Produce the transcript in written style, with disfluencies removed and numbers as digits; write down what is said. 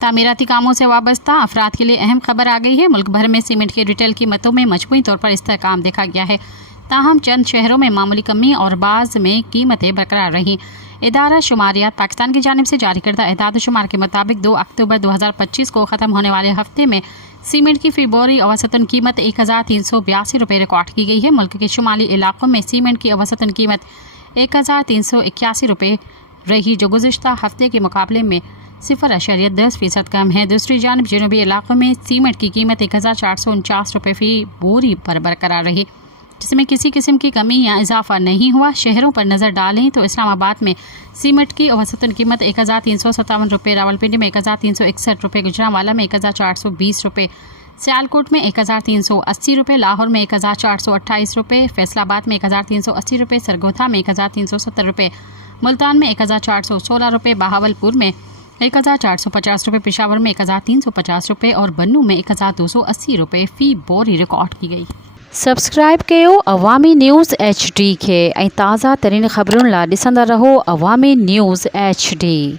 तामीराती कामों से वाबस्ता अफराद के लिए अहम खबर आ गई है। मुल्क भर में सीमेंट की रिटेल कीमतों में मजमूई तौर पर इस्तेहकाम देखा गया है, ताहम चंद शहरों में मामूली कमी और बाज़ में कीमतें बरकरार रहीं। इदारा शुमारियात पाकिस्तान की जानिब से जारी करदा एदाद शुमार के मुताबिक 2 अक्टूबर 2025 को ख़त्म होने वाले हफ्ते में सीमेंट की फी बोरी औसतन कीमत 1382 रुपये रिकॉर्ड की गई है। मुल्क के शुमाली इलाकों में सीमेंट की औसतन कीमत 1381 रुपये रही, जो गुज़िश्ता हफ्ते के मुकाबले में 0.10% कम है। दूसरी जानब जनूबी इलाकों में सीमेंट की कीमत 1449 रुपये फ़ी बोरी पर बरकरार रही, जिसमें किसी किस्म की कमी या इजाफा नहीं हुआ। शहरों पर नज़र डालें तो इस्लामाबाद में सीमेंट की औसतन कीमत 1357 रुपये, रावलपिंडी में 1361 रुपये, गुजरांवाला में 1420 रुपये, सियालकोट में 1380 रुपये, लाहौर में 1428 रुपये, फैसलाबाद में 1380 रुपये, सरगोधा में 1370 रुपये, मुल्तान में 1416 रुपये, बहावलपुर में 1450 रुपये, पेशावर में 1350 रुपये और बन्नू में 1280 रुपये फ़ी बोरी रिकॉर्ड की गई। सब्सक्राइब कयो अवामी न्यूज़ HD के ताज़ा तरीन ख़बरुन ला ॾिसंदा रहो अवामी न्यूज़ HD।